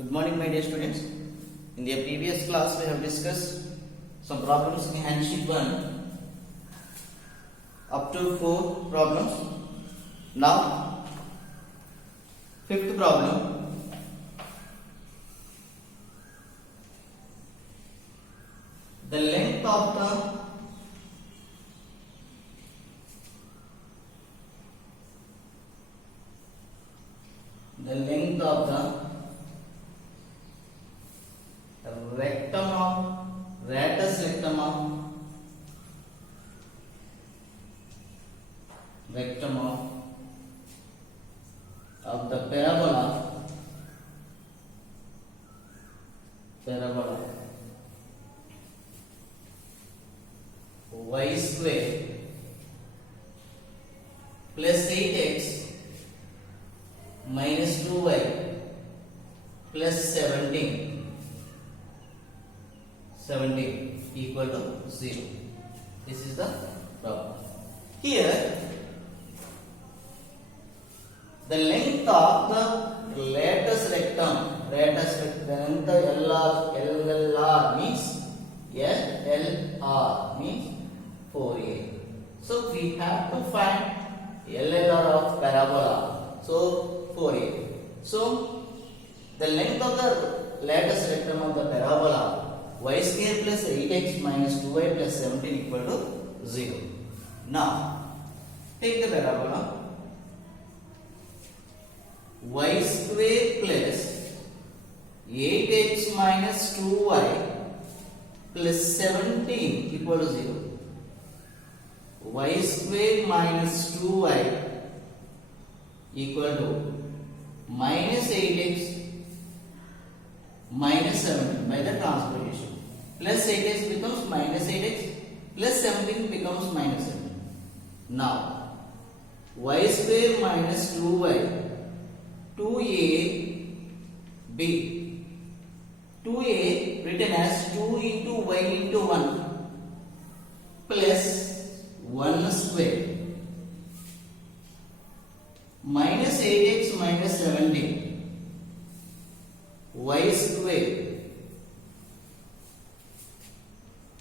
Good morning, my dear students. In the previous class, we have discussed some problems in Handsheet 1 up to 4 problems. Now, fifth problem. The length of the rectum of the parabola y square plus 8x minus 2y plus 17 equal to 0. This is the problem. Here, the length of the lattice rectum, length LLR means LLR means 4a. So we have to find LLR of parabola. So 4a. So the length of the lattice rectum of the parabola y square plus 8x minus 2y plus 17 equal to 0. Now, take the parabola y square plus 8x minus 2y plus 17 equal to 0. Y square minus 2y equal to minus 8x minus 17 by the transposition. Plus 8x becomes minus 8x plus 17 becomes minus 17. Now, y square minus 2y 2a written as 2 into y into 1 plus 1 square minus 8x minus 17 y square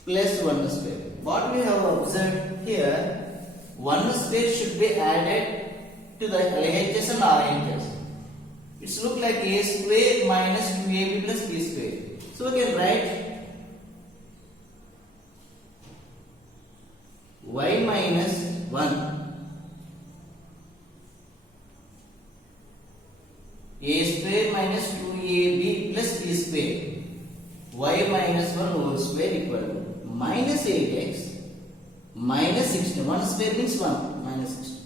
plus 1 square. What we have observed here, 1 square should be added to the LHS and RHS. It looks like a square minus 2ab plus b square. So we can write y minus 1 a square minus 2ab plus b square y minus 1 whole square equal to minus 8x minus 16. 1 square means 1 minus 16.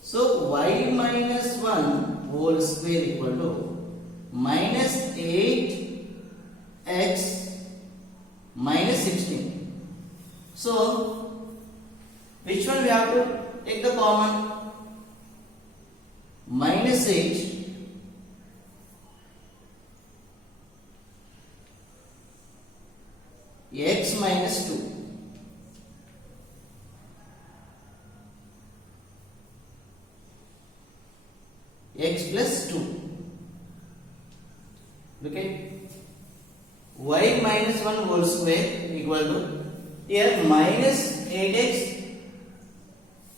So y minus 1 whole square equal to minus 8x minus 16. So which one we have to take the common? Minus 8 x minus 2 x plus 2. Okay, y minus 1 whole square equal to here minus 8x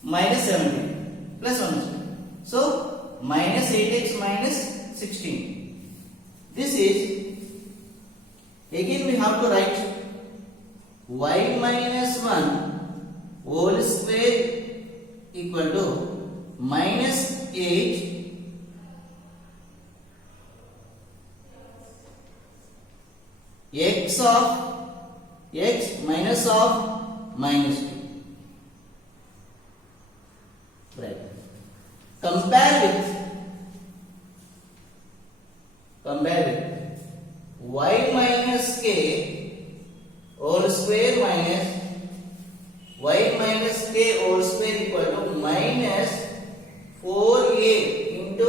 minus 17 plus 1 square. So minus 8x minus 16. This is, again we have to write y minus 1 whole square equal to minus 8 x of x minus of minus 2. Right. Compare with y minus k whole square minus y minus k whole square equal to minus 4a into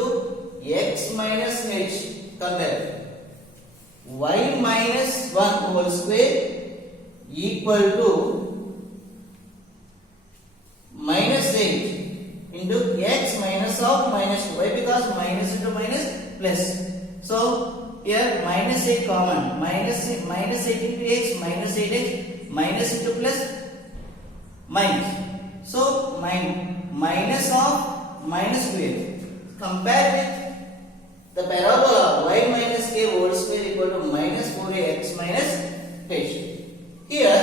x minus h. Compare. Y minus 1 whole square equal to minus 8 into x minus of minus 2. Why? Because minus into minus plus. So here minus 8 common. Minus 8 into x, minus 8x, minus into plus, minus. So minus of minus 2x. Compare with the parabola y minus k whole square equal to minus 4ax minus h. Here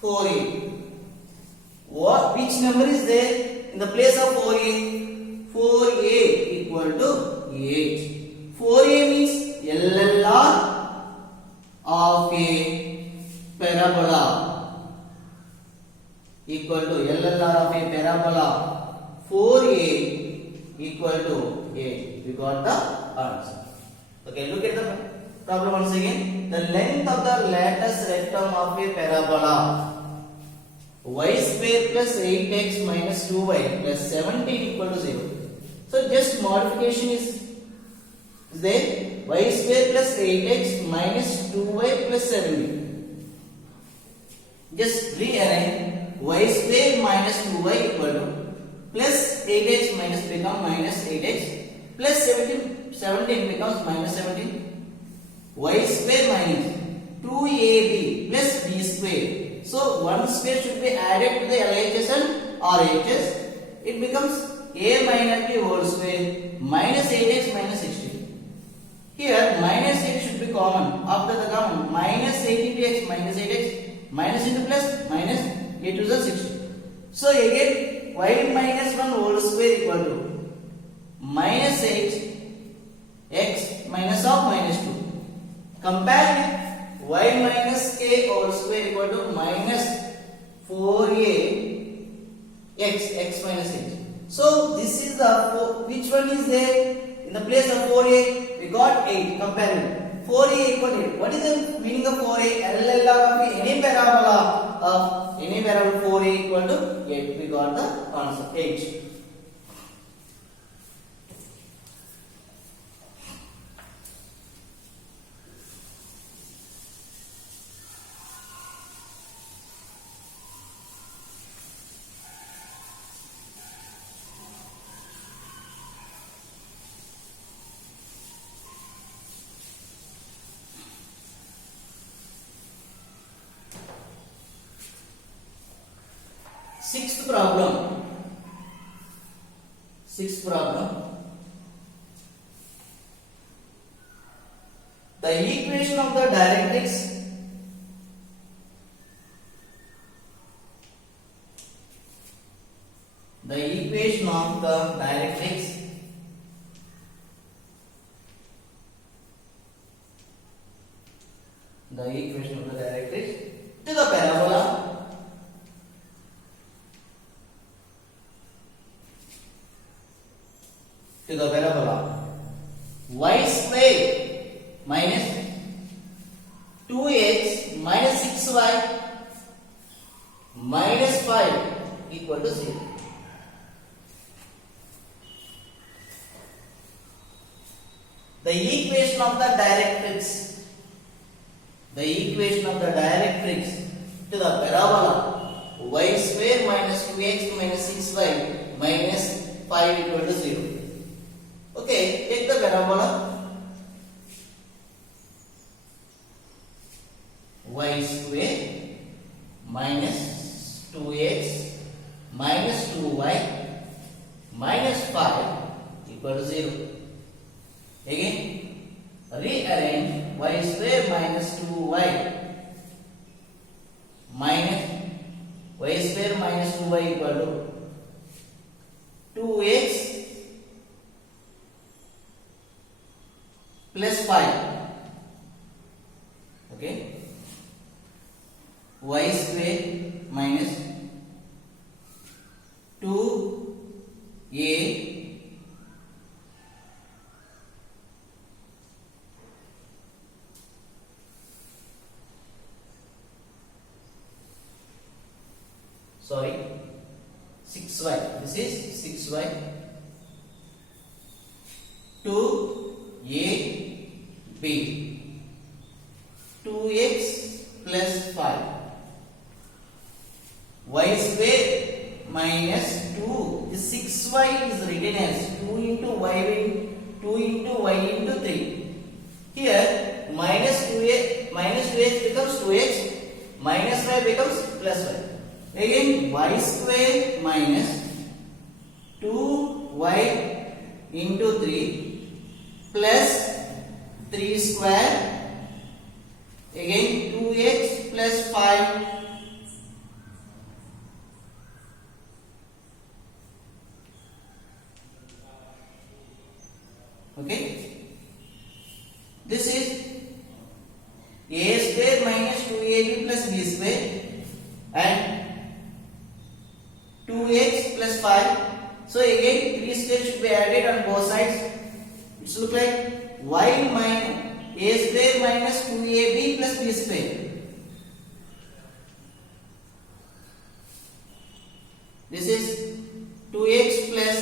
4a. Which number is there in the place of 4a? 4a equal to 8. 4a means LLR of a parabola equal to LLR of a parabola. 4a equal to 8. We got the answer. Okay, look at the problem once again. The length of the lattice rectum of a parabola y square plus 8x minus 2y plus 17 equal to 0. So just modification is there. Y square plus 8x minus 2y plus 17. Just rearrange y square minus 2y equal to plus 8x minus become minus 8x plus 17 becomes minus 17. Y square minus 2ab plus b square. So one square should be added to the LHS and RHS. It becomes a minus b whole square minus 8x minus 16. Here minus 8 should be common. After the common minus 8 into x minus 8x minus into plus minus 8 to the 16. So again y minus 1 whole square equal to minus 8 x minus of minus 2. Compare with y minus k whole square equal to minus 4a x minus 8. So this is the which one is there in the place of 4a? We got 8. Compare it. 4a equal to 8. What is the meaning of 4a? LLR of any parabola 4a equal to 8. We got the answer 8. Sixth problem. The equation of the directrix to the parabola y square minus 2x minus 6y minus 5 equal to 0. The equation of the directrix to the parabola y square minus 2x minus 6y minus 5 equal to 0. Okay, take the parabola y square minus 2x minus 2y minus 5 equal to 0. Again, rearrange y square minus 2y square minus 2y equal to 2x plus 5. Okay, y square minus 2a sorry 6y, this is 6y 2ab 2x plus 5 y square minus 2. This 6y is written as 2 into y into 3 Here minus 2x becomes 2x, minus y becomes plus y. Again y square minus 2y into 3 plus 3 square, again 2x plus 5. Okay, this is a square minus 2ab plus b square and 2x plus 5. So again 3 square should be added on both sides. It looks like y minus a square minus 2ab plus b square. This is 2x plus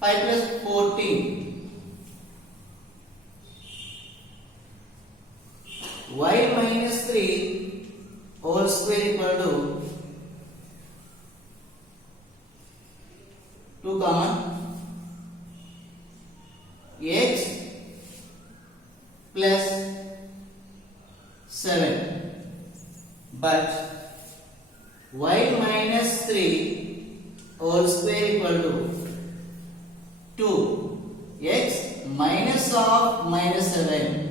5 plus 14. Y minus 3 whole square equal to 2 common x plus 7, but y minus 3 whole square equal to 2 x minus of minus 7.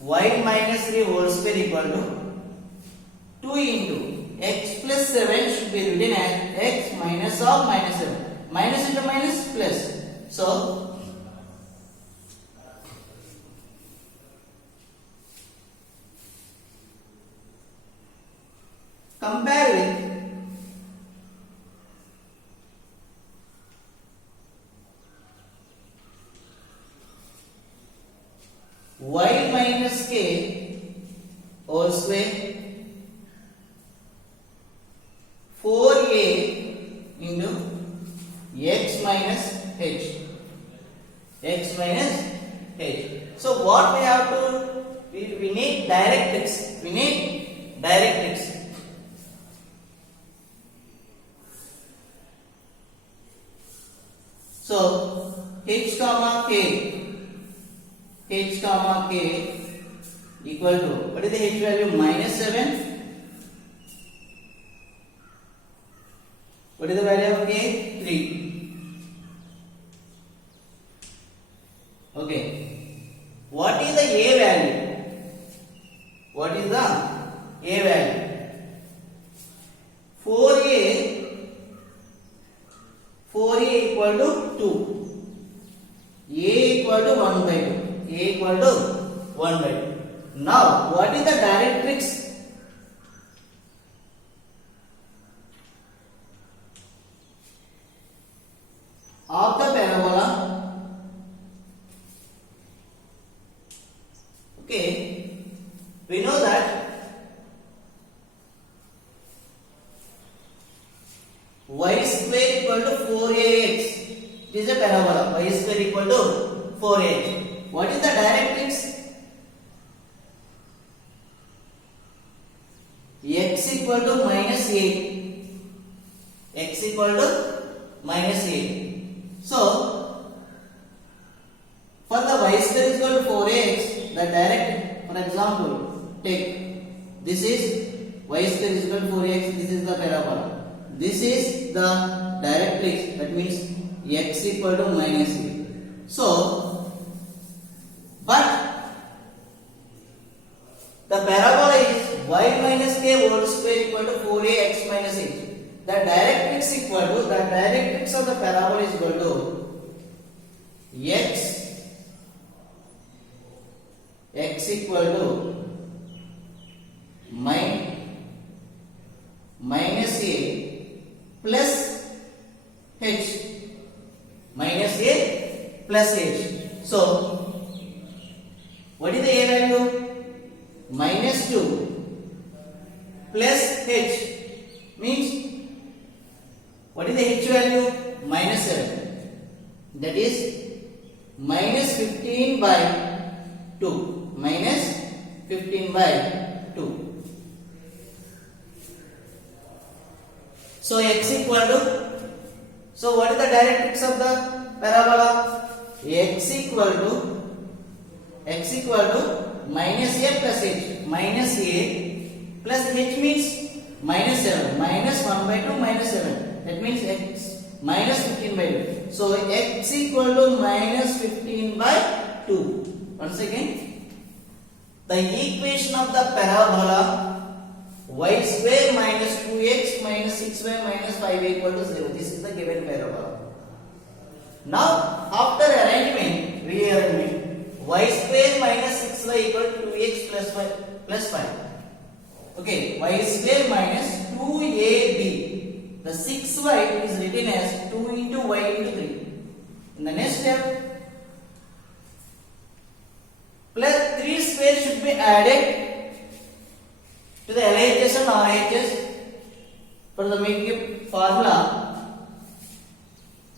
Y minus 3 whole square equal to 2 into x plus 7 should be written as x minus of minus 7. Minus into minus plus. So compare with y minus k whole square 4a into x minus h. X minus h. So what we have to, we need directrix. We need directrix. So h comma k equal to, what is the h value? Minus 7. What is the value of k? 3. Okay. What is the a value? What is the a value? 4a equal to 2. A equal to 1 by 2. A equal to 1 by 2. Now, what is the directrix? Of the parabola? Okay, we know that y square equal to 4ax. It is a parabola. Y square equal to 4ax. What is the directrix? X equal to minus a. X equal to minus a. So, for the y square is equal to 4ax, the direct, for example, take this is y square is equal to 4ax, this is the parabola. This is the directrix, that means x equal to minus a. So, but the parabola is y minus k whole square equal to 4ax minus h. The directrix equal to, the directrix of the parabola is equal to x equal to minus a plus h. Minus a plus h. So, what is the a value? Minus 2 plus h means, what is the h value? Minus 7. That is minus 15 by 2. Minus 15 by 2. So x equal to, so what is the directrix of the parabola? x equal to minus a plus h. Minus a plus h means minus 7. Minus 1 by 2 minus 7. That means x minus 15 by 2. So x equal to minus 15 by 2. Once again, the equation of the parabola y square minus 2x minus 6y minus 5 equal to 0. This is the given parabola. Now, after rearrangement, y square minus 6y equal to 2x plus 5. Okay, y square minus 2ab. The 6y is written as 2 into y into 3. In the next step, plus 3 square should be added to the LHS and RHS for the making formula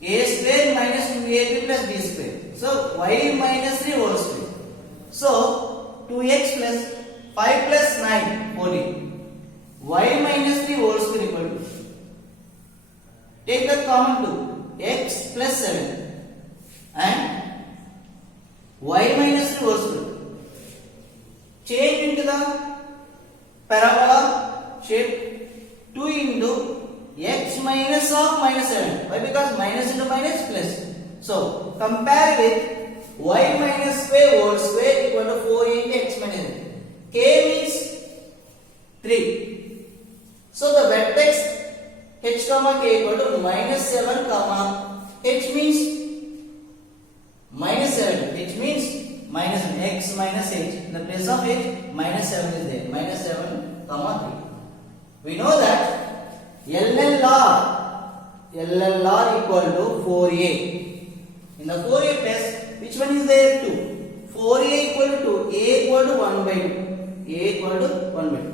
a square minus 2ab plus b square. So y minus 3 whole square. So 2x plus 5 plus 9 14. Y minus 3 whole square equal to, take the common 2, x plus 7 and y minus 3 whole square. Change into the parabola shape 2 into x minus of minus 7. Why? Because minus into minus plus. So compare with y minus 5 whole square equal to 4 into x minus 7. K means 3. So the vertex h comma k equal to minus 7 comma h means minus 7. H means minus x minus h. In the place of h, minus 7 is there. Minus 7 comma 3. We know that LLR equal to 4a. In the 4a place, which one is there? 2. 4a equal to 2. A equal to 1 by 2. A equal to 1 by 2.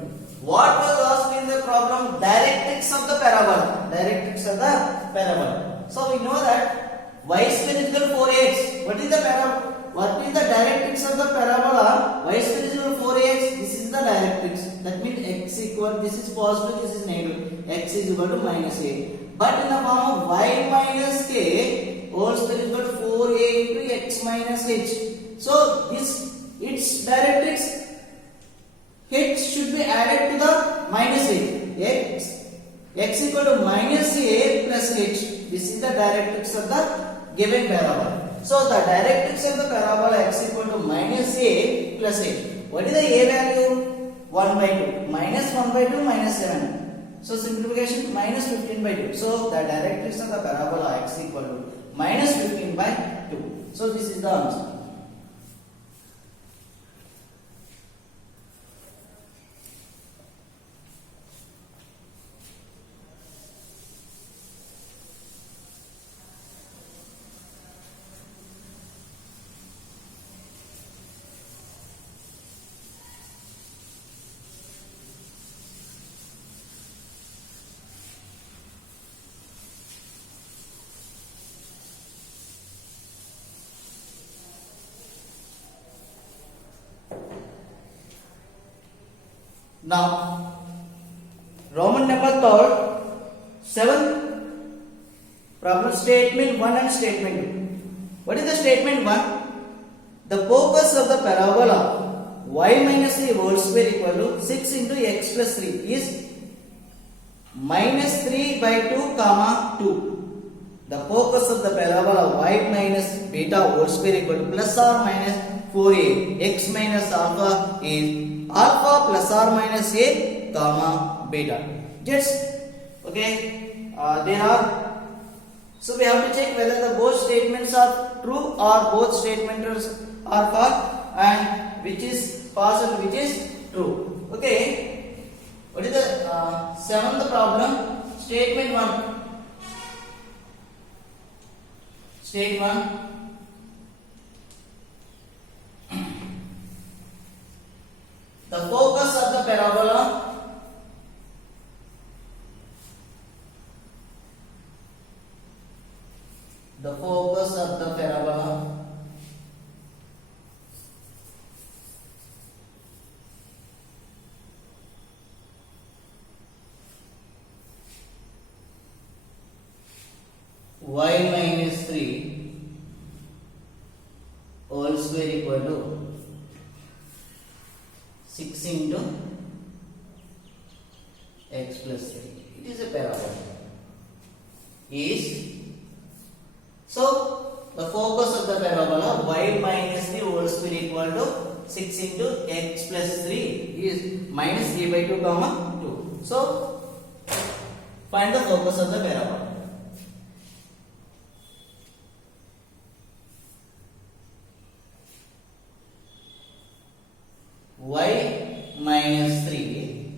What was asked in the problem? Directrix of the parabola. Directrix of the parabola. So we know that y square is equal to 4ax. What is the parabola? What is the directrix of the parabola? Y square is equal to 4ax. This is the directrix. That means x equal, this is positive, this is negative. X is equal to minus a. But in the form of y minus k, whole square is equal to 4a into x minus h. So this, its directrix, h should be added to the minus a. X equal to minus a plus h. This is the directrix of the given parabola. So the directrix of the parabola x equal to minus a plus h. What is the a value? 1 by 2. Minus 1 by 2 minus 7. So simplification, minus 15 by 2. So the directrix of the parabola x equal to minus 15 by 2. So this is the answer. Now, Roman number 7th problem, statement 1 and statement 2. What is the statement 1? The focus of the parabola y minus a whole square equal to 6 into x plus 3 is minus 3 by 2 comma 2. The focus of the parabola y minus beta whole square equal to plus or minus 4a. X minus alpha is alpha plus or minus a comma beta. Just okay. There are. So we have to check whether the both statements are true or both statements are false, and which is false and which is true. Okay. What is the 7th problem? Statement 1. Statement 1. The focus of the parabola y minus 3 whole square equal to 6 into x plus 3. It is a parabola. Is so the focus of the parabola y minus the whole square equal to 6 into x plus 3 is minus 3 by 2 comma 2. So find the focus of the parabola. Y minus 3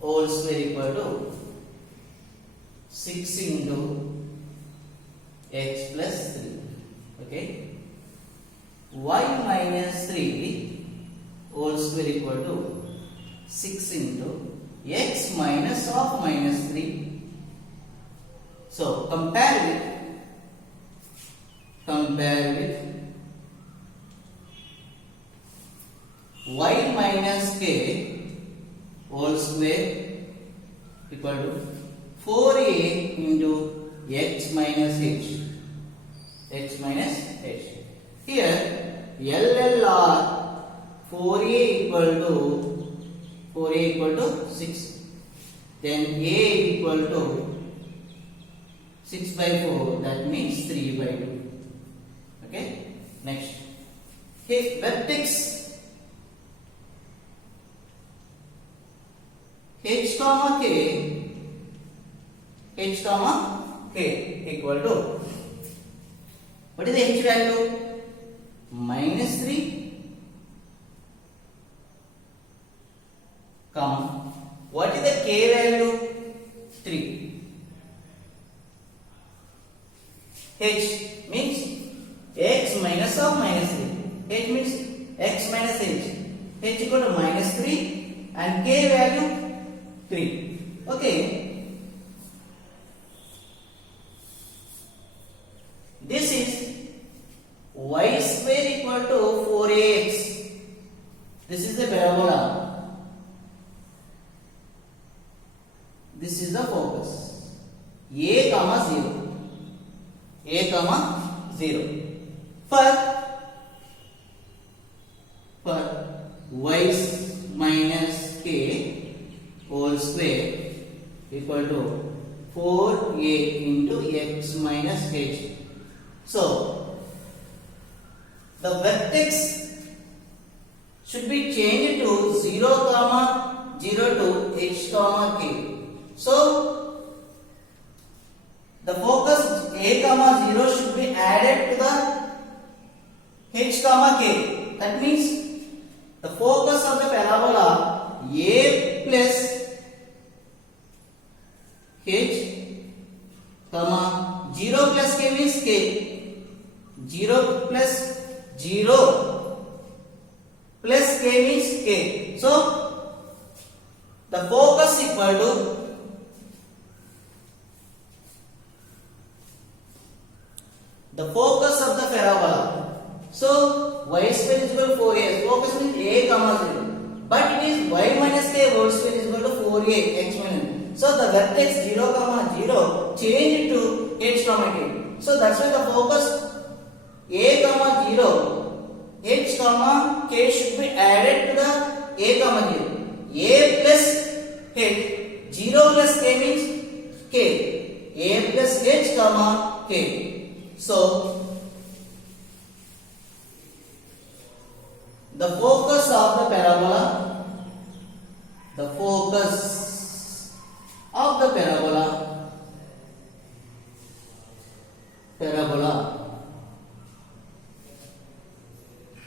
whole square equal to 6 into x plus 3. Okay. Y minus 3 whole square equal to 6 into x minus of minus 3. So compare with y minus k whole square equal to 4a into x minus h. Here LLR 4a equal to 6. Then a equal to 6 by 4, that means 3 by 2. Okay. Next. Okay, vertex h comma k equal to, what is the h value? Minus 3 comma, what is the k value? 3. H means x minus of minus 3. H means x minus h. H equal to minus 3 and k value 3. Okay. This is y square equal to 4ax. This is the parabola. This is the focus. A comma 0. For y minus k whole square equal to 4a into x minus h. So the vertex should be changed to 0 comma 0 to h comma k. So the focus a comma 0 should be added to the h comma k. That means the focus of the parabola a plus h comma 0 plus k means k. 0 plus 0 plus k means k. So the focus equal to the focus of the parabola. So y square is equal to 4a. Focus means a comma 0. But it is y minus k whole square is equal to 4a x minus. So the vertex 0 comma 0 change to h comma k. So that's why the focus a comma 0 h comma k should be added to the a comma 0. A plus h, 0 plus k means k. A plus h comma k. So the focus of the parabola,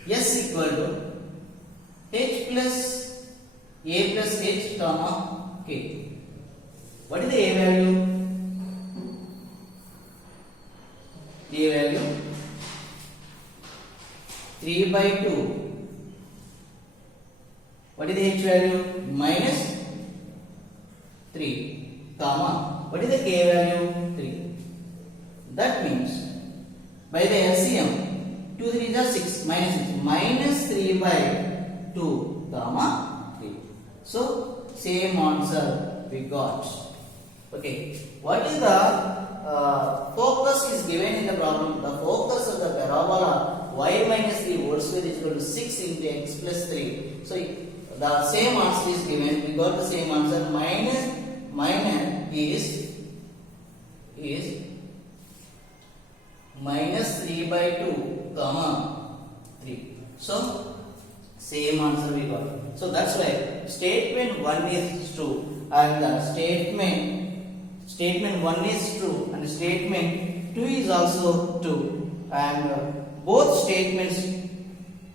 S equal to h plus a plus h comma k. What is the a value? A value 3 by 2. What is the h value? Minus 3 comma. What is the k value? 3. That means by the LCM 2 3 is 6 minus 6 minus 3 by 2 comma 3. So same answer we got. Okay, what is the focus is given in the problem? The focus of the parabola y minus 3 equal to 6 into x plus 3. So the same answer is given. We got the same answer. Minus is minus 3 by 2 comma 3. So same answer we got. So that's why statement 1 is true and the statement 1 is true and statement 2 is also true, and both statements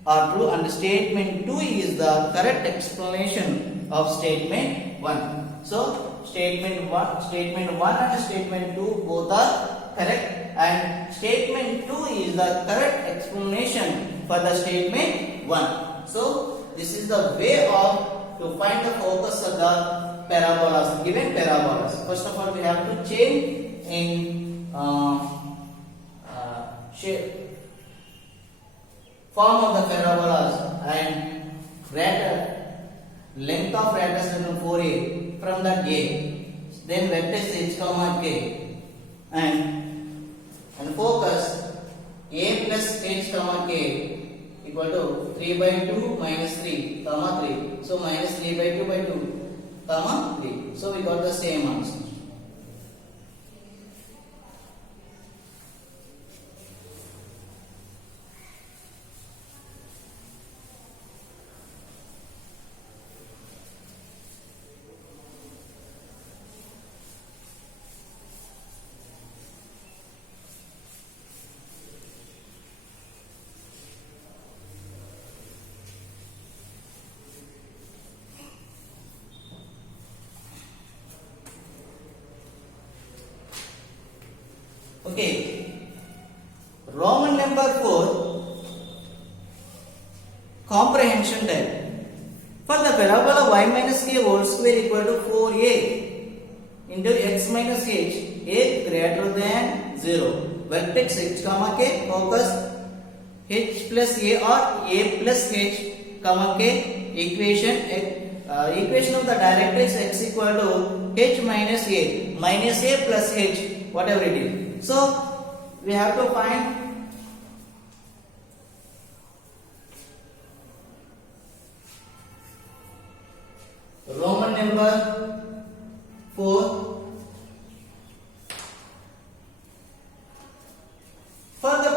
are true and statement 2 is the correct explanation of statement 1. So statement 1 and statement 2 both are correct, and statement 2 is the correct explanation for the statement 1. So this is the way of to find the focus of the parabolas, given parabolas. First of all, we have to change in shape, form of the parabolas, and length of radius circle 4a from that a, then vertex h comma k, and focus a plus h comma k equal to 3 by 2 minus 3 comma 3. So minus 3 by 2 by 2 comma 3. So we got the same answer. Okay, Roman number 4, comprehension type. For the parabola y minus k whole square equal to 4a into x minus h, a greater than 0, vertex h comma k, focus h plus a or a plus h comma k, equation of the directrix x equal to h minus a plus h, whatever it is. So we have to find Roman number 4. For the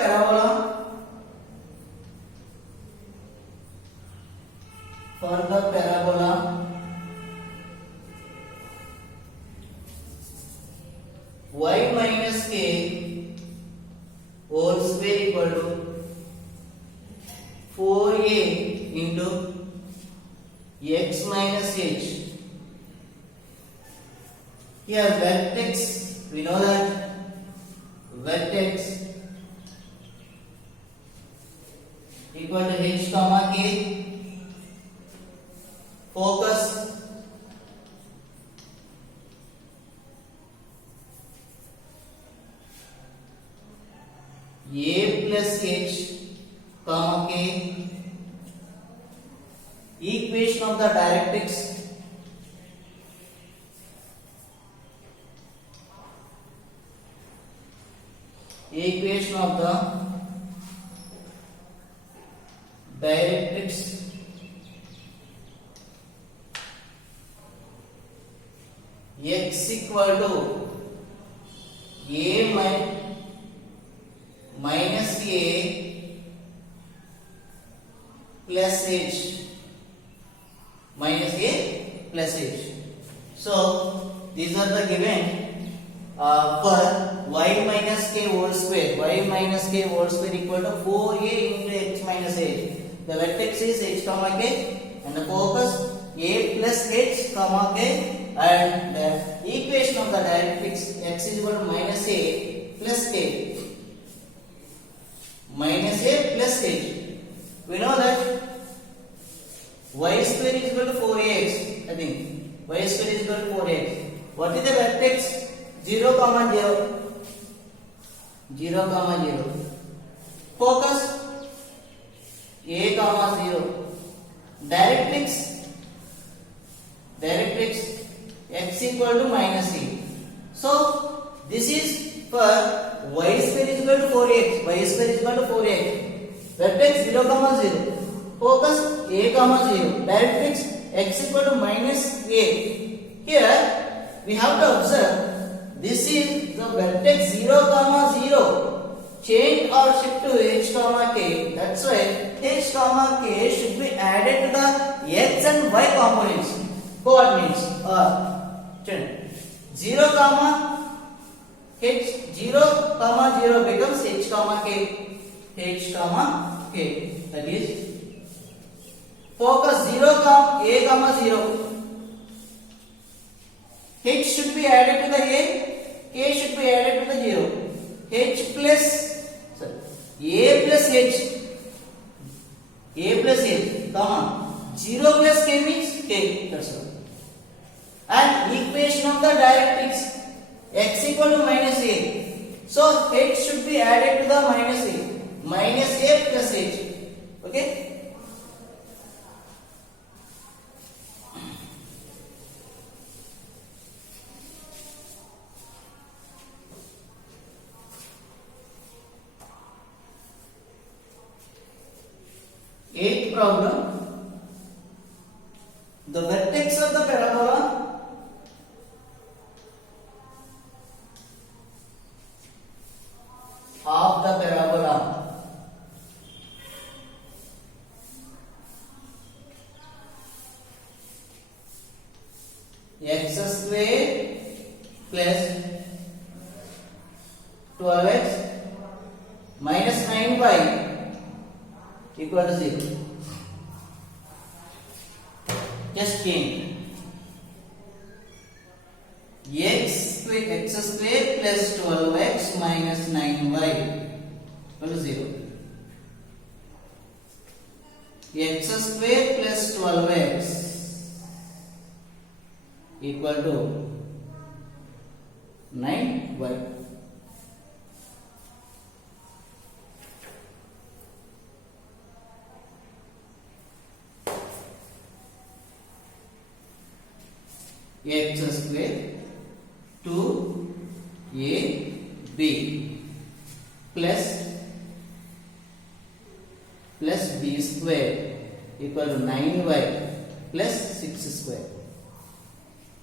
parabola y minus k whole square equal to 4a into x minus h. Here vertex, we know that vertex equal to h comma k, focus a plus h comma k, equation of the directrix x equal to a minus a plus h minus a plus h. So these are the given for y minus k whole square. Y minus k whole square equal to 4a into x minus h. The vertex is h comma k and the focus a plus h comma k, and the equation of the directrix x is equal to minus a plus k. Minus a plus h. We know that y square is equal to 4ax. I think y square is equal to 4ax. What is the vertex? 0 comma 0. 0 comma 0. Focus a comma 0. Directrix x equal to minus a. So this is for y square is equal to 4ax. Y square is equal to 4ax. Vertex 0 comma 0. focus a comma 0. Directrix x equal to minus a. Here we have to observe this is the vertex 0 comma 0. Change or shift to h comma k. That's why h comma k should be added to the x and y components coordinates or 0 comma h 0 comma 0 becomes h comma k. H comma k, that is focus 0 comma a comma 0. H should be added to the a, k should be added to the 0. H plus a plus h, a plus h, comma 0 plus k means k. That's all. And equation of the directrix x equal to minus a. So h should be added to the minus a. Minus a plus h. Okay. Eighth problem. The vertex of the parabola of the parabola x square plus 12x minus 9y equal to 0. Just change x square plus 12x minus 9y equal to 0. X square plus 12x equal to 9y. X square 2ab plus b square equal to 9y plus 6 square.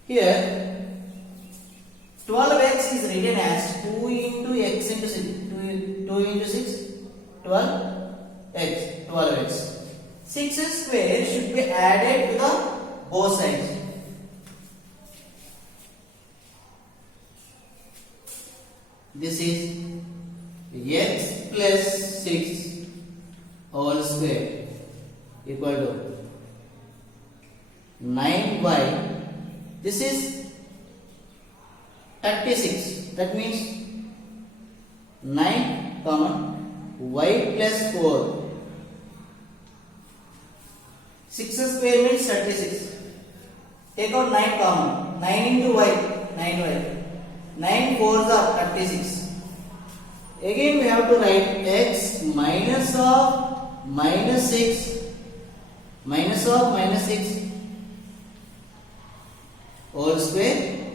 Here 12x is written as 2 into x into 6. 2 into 6 12x 12x. 6 square should be added to the both sides. This is x plus 6 whole square equal to 9y. This is 36. That means 9 comma y plus 4. 6 square means 36. Take out 9 comma 9 into y 9y. 9 4s are 36. Again we have to write x minus of minus 6 minus of minus 6 whole square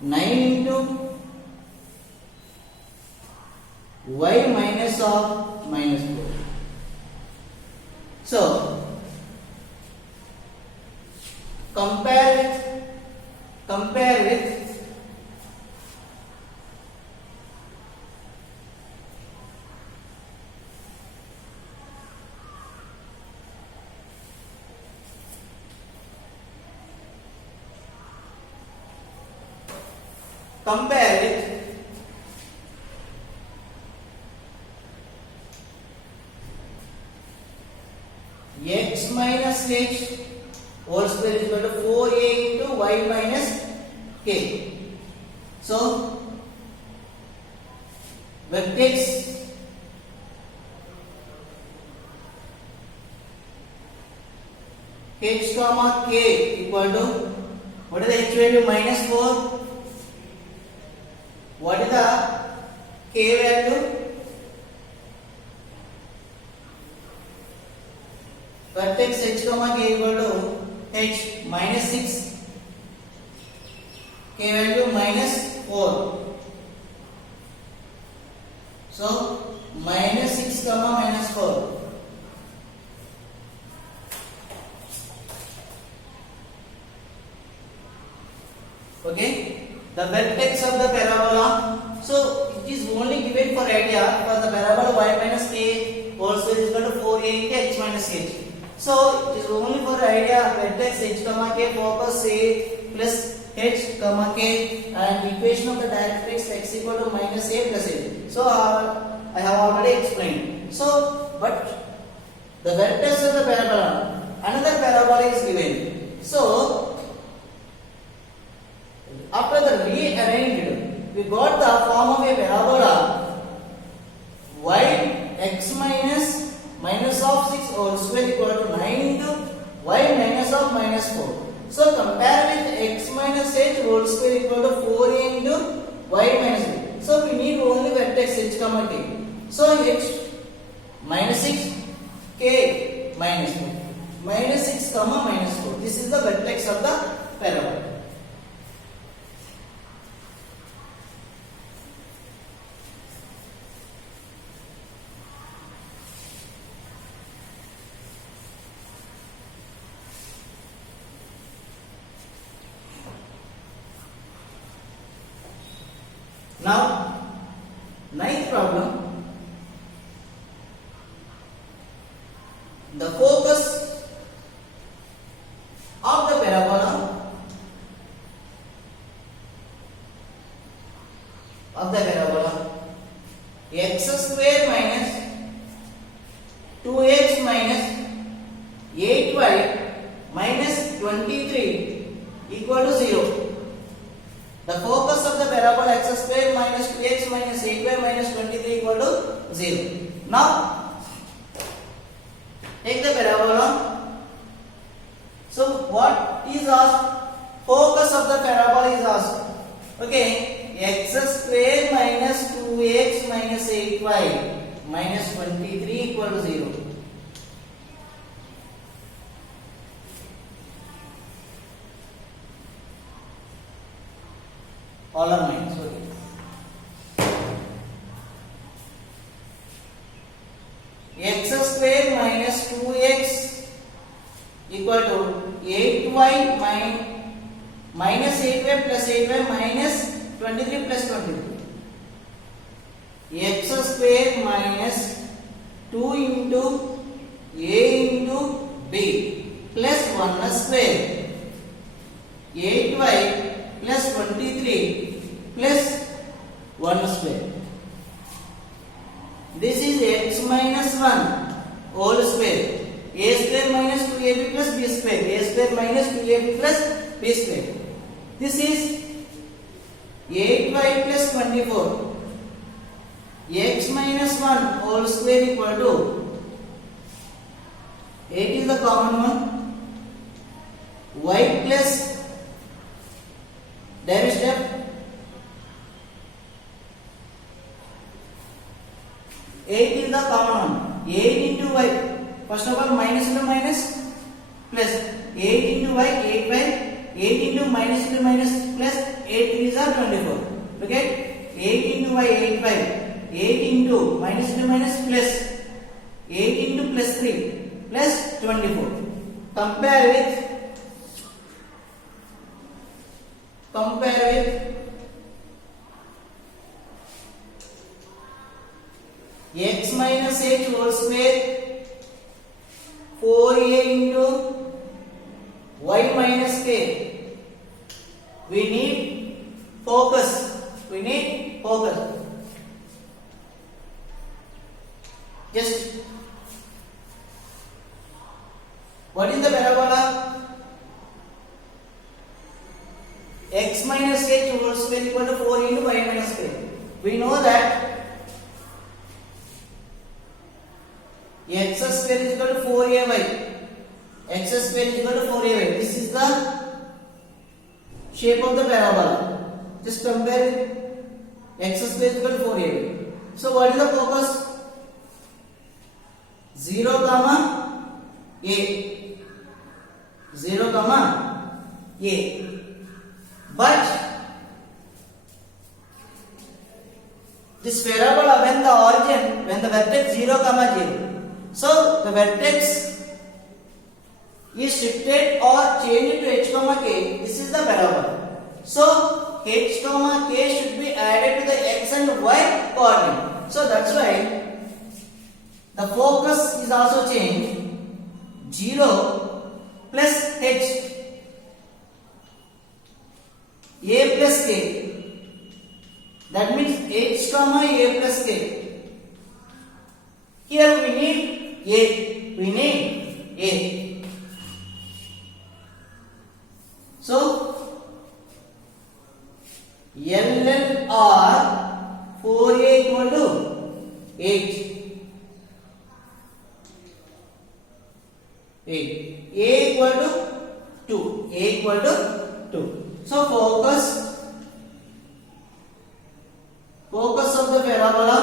9 into y minus of minus 4. So compare with x minus h whole square is equal to 4a into y minus k. So vertex h comma k equal to, what is the h value? Minus 4. What is the k value? Vertex h comma k equal to h minus 6, k value minus 4. So minus 6 6 comma minus 4. Okay, the vertex of the parabola. So it is only given for idea for the parabola y minus k whole square is equal to 4a into h minus h. So it is only for idea vertex h comma k, focus a plus h comma k, and equation of the directrix x equal to minus a plus h. So I have already explained. So but the vertex of the parabola, another parabola is given. So after the rearranged, we got the form of a parabola y x minus minus of 6 whole square equal to 9 into y minus of minus 4. So compare with x minus h whole square equal to 4a into y minus 8. So we need only vertex h comma k. So h minus 6, k minus 4. Minus 6 comma minus 4. This is the vertex of the parabola. Now, ninth problem. The focus of the parabola x square minus 2x minus 8y minus 23 equal to 0. The focus of the parabola x square minus 2x minus 8y minus 23 equal to 0. Now, take the parabola. So, what is asked? Focus of the parabola is asked. Okay, x square minus 2x minus 8y minus 23 equal to 0. All are minus. Okay. X square minus 2x equal to 8y minus 8y plus 8y minus 23 plus 23. X square minus 2 into a into b plus 1 square 8y plus 23 plus 1 square. This is x minus 1 whole square. A square minus 2ab plus b square. A square minus 2ab plus b square. This is 8y plus 24. X minus 1 whole square equal to 8 is the common one. Y plus derivative step 8 is the common one. 8 into y. First of all, minus into minus plus 8 into y, 8y. 8 into minus plus 8 is 24. Okay? 8 into y, 8y. 8 into minus plus 8 into plus 3 plus 24. Compare with x minus h whole square 4a into y minus k. We need focus. Just what is the parabola? X minus h whole square equal to 4 into y minus k. We know that x square is equal to 4ay. X square is equal to 4ay. This is the shape of the parabola. Just compare with x square is equal to 4ay. So what is the focus? 0 comma a. 0 comma a. But this parabola when the origin, when the vertex 0 comma 0, so the vertex is shifted or changed to h comma k. This is the parabola. So h comma k should be added to the x and y coordinate. So that's why the focus is also changed. 0 plus h, a plus k. That means h comma a plus k. Here we need a. We need a. So LLR 4a equal to 8. 8. A equal to 2. A equal to 2. So focus of the parabola.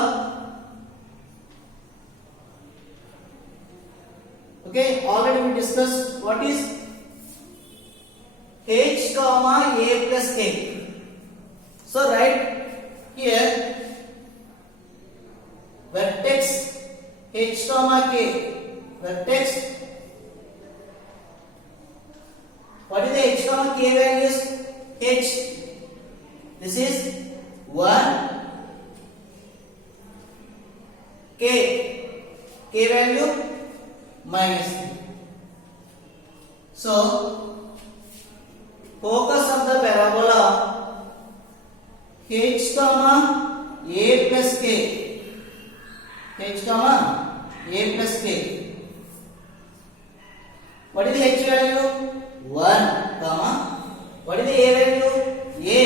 Okay, already we discussed what is h comma a plus k. So right here vertex h comma k, vertex. What is the h comma k values? H. This is 1. K. K value minus 3. So focus of the parabola h comma a plus k. H comma a plus k. What is the h value? 1 comma. What is the a value? A.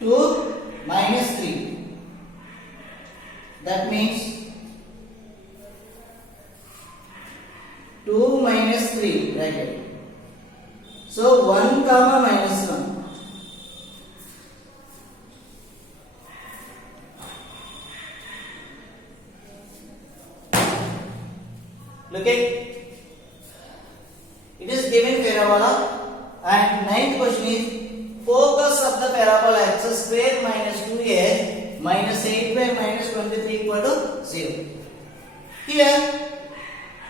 2 minus 3. That means 2 minus 3 bracket. So 1 comma minus 1. Look at it is given parabola and ninth question is focus of the parabola x square minus 2a minus 8y minus 23 equal to 0. Here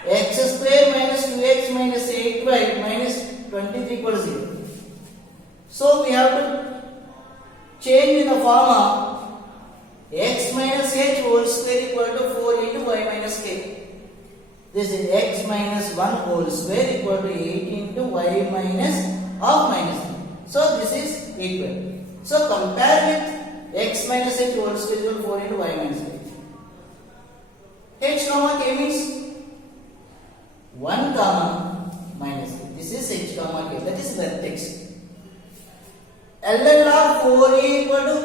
x square minus 2x minus 8y minus 23 equal to 0. So we have to change in the form of x minus h whole square equal to 4 into y minus k. This is x minus 1 whole square equal to 8 into y minus of minus 3. So this is equal. So compare with x minus h whole square equal to 4 into y minus k. H comma k means 1 comma minus 3. This is h comma k. That is vertex. LLR 4a equal to,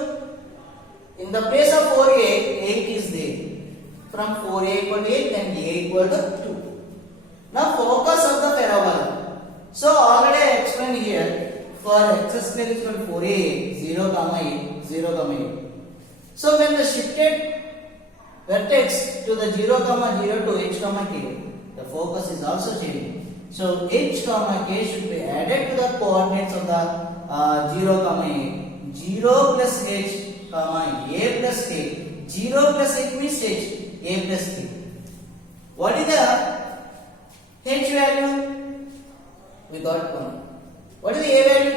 in the place of 4a, 8 is there. From 4a equal to 8 and a equal to 2. Now focus of the parabola. So already I explained here for x square is equal to 4a, 0 comma 8, 0 comma 8. So when the shifted vertex to the 0 comma 0 to h comma k, the focus is also changing. So h comma k should be added to the coordinates of the 0 comma a. 0 plus h comma a plus k. 0 plus h means h. A plus k. What is the h value? We got 1. What is the a value?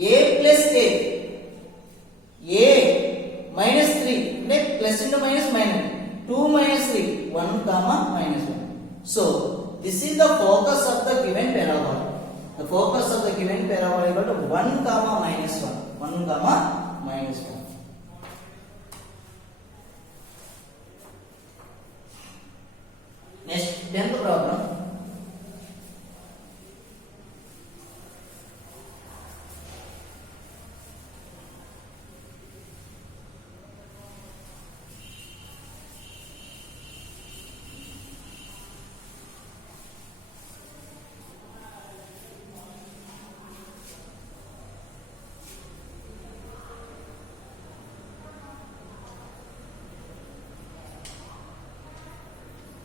2. A plus k. A minus 3. Okay? Plus into minus minus. 2 minus 3. 1 comma minus 1. So this is the focus of the given parabola. The focus of the given parabola is equal to 1 comma minus 1. 1 comma minus 1. Next, 10th problem.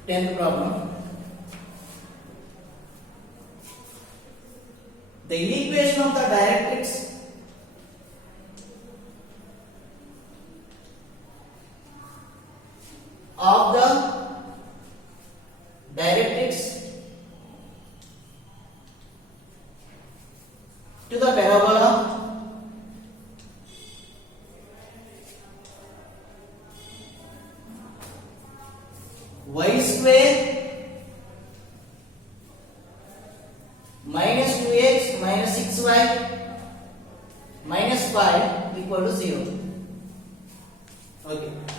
Tenth problem. The equation of the directrix to the parabola. Y square minus 2x minus 6y minus 5 equal to 0. Okay.